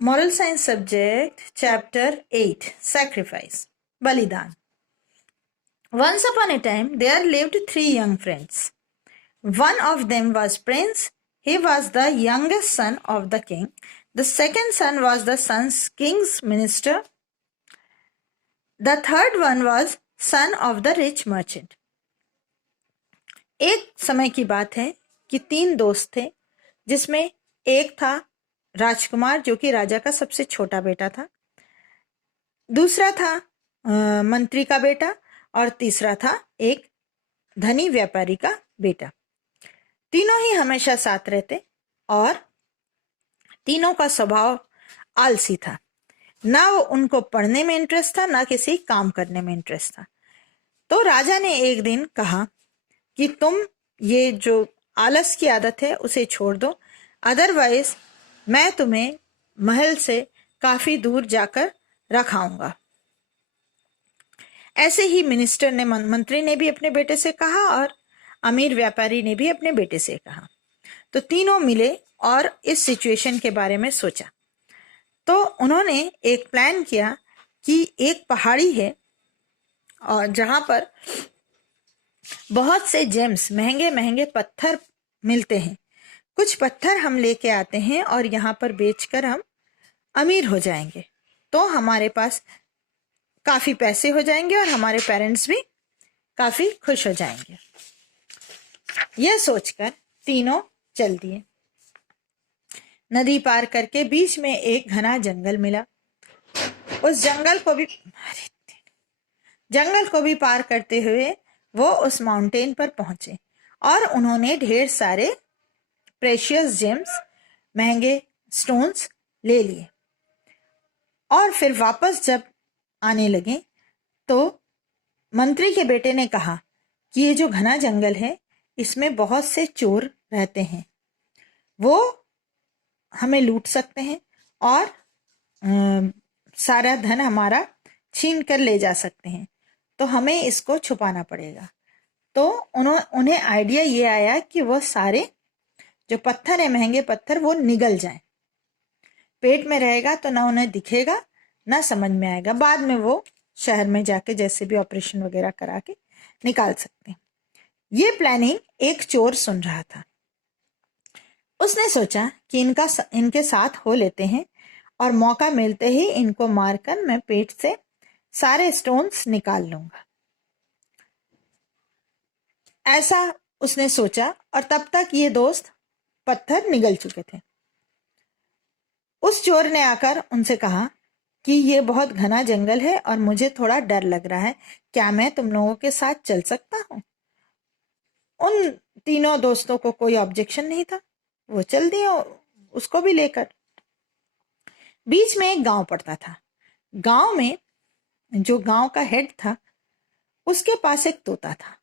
Moral Science Subject, Chapter 8, Sacrifice, Balidan. Once upon a time, there lived three young friends. One of them was Prince. He was the youngest son of the king. The second son was the king's minister. The third one was son of the rich merchant. एक समय की बात है कि तीन दोस्त थे, जिसमें एक था राजकुमार जो कि राजा का सबसे छोटा बेटा था, दूसरा था मंत्री का बेटा और तीसरा था एक धनी व्यापारी का बेटा। तीनों ही हमेशा साथ रहते और तीनों का स्वभाव आलसी था। ना वो उनको पढ़ने में इंटरेस्ट था, ना किसी काम करने में इंटरेस्ट था। तो राजा ने एक दिन कहा कि तुम ये जो आलस की आदत है उसे छोड़ दो, अदरवाइज मैं तुम्हें महल से काफी दूर जाकर रखाऊंगा। ऐसे ही मिनिस्टर ने मंत्री ने भी अपने बेटे से कहा और अमीर व्यापारी ने भी अपने बेटे से कहा। तो तीनों मिले और इस सिचुएशन के बारे में सोचा। तो उन्होंने एक प्लान किया कि एक पहाड़ी है और जहां पर बहुत से जेम्स, महंगे महंगे पत्थर मिलते हैं। कुछ पत्थर हम लेके आते हैं और यहाँ पर बेचकर हम अमीर हो जाएंगे, तो हमारे पास काफी पैसे हो जाएंगे और हमारे पेरेंट्स भी काफी खुश हो जाएंगे। यह सोचकर तीनों चल दिए। नदी पार करके बीच में एक घना जंगल मिला। उस जंगल को भी पार करते हुए वो उस माउंटेन पर पहुंचे और उन्होंने ढेर सारे प्रेशियस जेम्स, महंगे स्टोन्स ले लिए। और फिर वापस जब आने लगे तो मंत्री के बेटे ने कहा कि ये जो घना जंगल है इसमें बहुत से चोर रहते हैं, वो हमें लूट सकते हैं और सारा धन हमारा छीन कर ले जा सकते हैं, तो हमें इसको छुपाना पड़ेगा। तो उन्हें आइडिया ये आया कि वो सारे जो पत्थर है, महंगे पत्थर, वो निगल जाएं। पेट में रहेगा तो ना उन्हें दिखेगा ना समझ में आएगा, बाद में वो शहर में जाके जैसे भी ऑपरेशन वगैरह करा के निकाल सकते हैं। ये प्लानिंग एक चोर सुन रहा था। उसने सोचा कि इनके साथ हो लेते हैं और मौका मिलते ही इनको मारकर मैं पेट से सारे स्टोन्स निकाल लूंगा। ऐसा उसने सोचा और तब तक ये दोस्त पत्थर निगल चुके थे। उस चोर ने आकर उनसे कहा कि ये बहुत घना जंगल है और मुझे थोड़ा डर लग रहा है, क्या मैं तुम लोगों के साथ चल सकता हूं? उन तीनों दोस्तों को कोई ऑब्जेक्शन नहीं था, वो चल दिए उसको भी लेकर। बीच में एक गांव पड़ता था। गांव में जो गांव का हेड था उसके पास एक तोता था।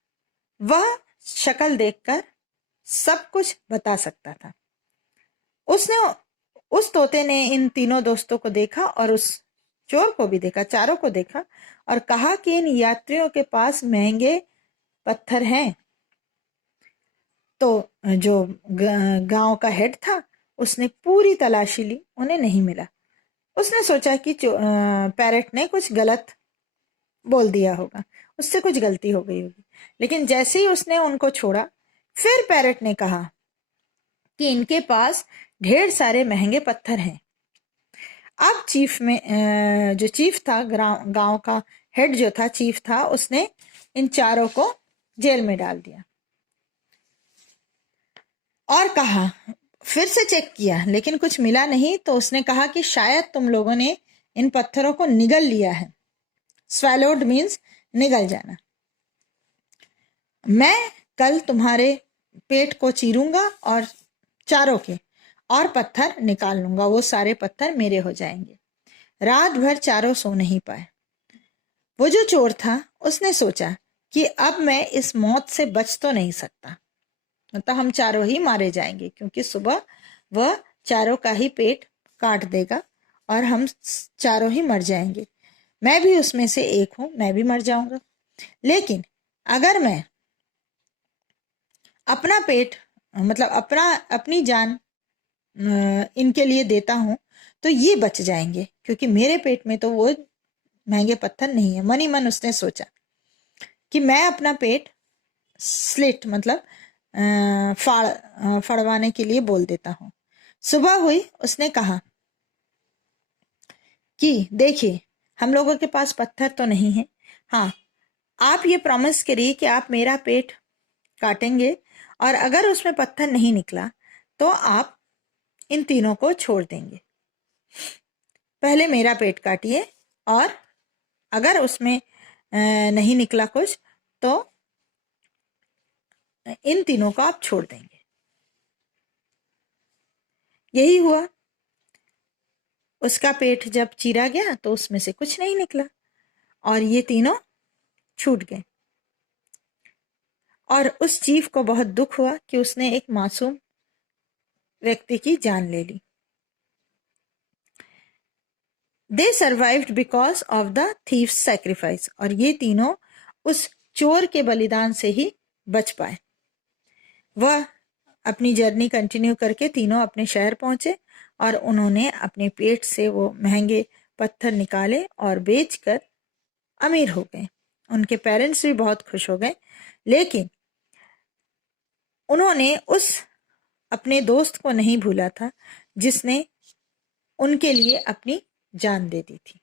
वह शक्ल देखकर सब कुछ बता सकता था। उस तोते ने इन तीनों दोस्तों को देखा और उस चोर को भी देखा, चारों को देखा और कहा कि इन यात्रियों के पास महंगे पत्थर हैं। तो जो गांव का हेड था उसने पूरी तलाशी ली, उन्हें नहीं मिला। उसने सोचा कि पैरेट ने कुछ गलत बोल दिया होगा, उससे कुछ गलती हो गई होगी। लेकिन जैसे ही उसने उनको छोड़ा, फिर पैरेट ने कहा कि इनके पास ढेर सारे महंगे पत्थर हैं। अब जो चीफ था, गांव का हेड जो था, चीफ था, उसने इन चारों को जेल में डाल दिया और कहा, फिर से चेक किया लेकिन कुछ मिला नहीं। तो उसने कहा कि शायद तुम लोगों ने इन पत्थरों को निगल लिया है। स्वैलोड मीन्स निगल जाना। मैं कल तुम्हारे पेट को चीरूंगा और चारों के और पत्थर निकाल लूंगा, वो सारे पत्थर मेरे हो जाएंगे। रात भर चारों सो नहीं पाए। वो जो चोर था उसने सोचा कि अब मैं इस मौत से बच तो नहीं सकता, मतलब हम चारों ही मारे जाएंगे, क्योंकि सुबह वह चारों का ही पेट काट देगा और हम चारों ही मर जाएंगे। मैं भी उसमें से एक हूं, मैं भी मर जाऊंगा। लेकिन अगर मैं अपना पेट, मतलब अपनी जान इनके लिए देता हूं, तो ये बच जाएंगे, क्योंकि मेरे पेट में तो वो महंगे पत्थर नहीं है। मन ही मन उसने सोचा कि मैं अपना पेट स्लिट मतलब फड़वाने के लिए बोल देता हूँ। सुबह हुई, उसने कहा कि देखिए, हम लोगों के पास पत्थर तो नहीं है, हाँ आप ये प्रॉमिस करिए कि आप मेरा पेट काटेंगे और अगर उसमें पत्थर नहीं निकला तो आप इन तीनों को छोड़ देंगे। पहले मेरा पेट काटिए और अगर उसमें नहीं निकला कुछ तो इन तीनों को आप छोड़ देंगे। यही हुआ। उसका पेट जब चीरा गया तो उसमें से कुछ नहीं निकला और ये तीनों छूट गए। और उस चीफ को बहुत दुख हुआ कि उसने एक मासूम व्यक्ति की जान ले ली। They survived because of the thieves sacrifice, और ये तीनों उस चोर के बलिदान से ही बच पाए। वह अपनी जर्नी कंटिन्यू करके तीनों अपने शहर पहुंचे और उन्होंने अपने पेट से वो महंगे पत्थर निकाले और बेचकर अमीर हो गए। उनके पेरेंट्स भी बहुत खुश हो गए, लेकिन उन्होंने उस अपने दोस्त को नहीं भूला था जिसने उनके लिए अपनी जान दे दी थी।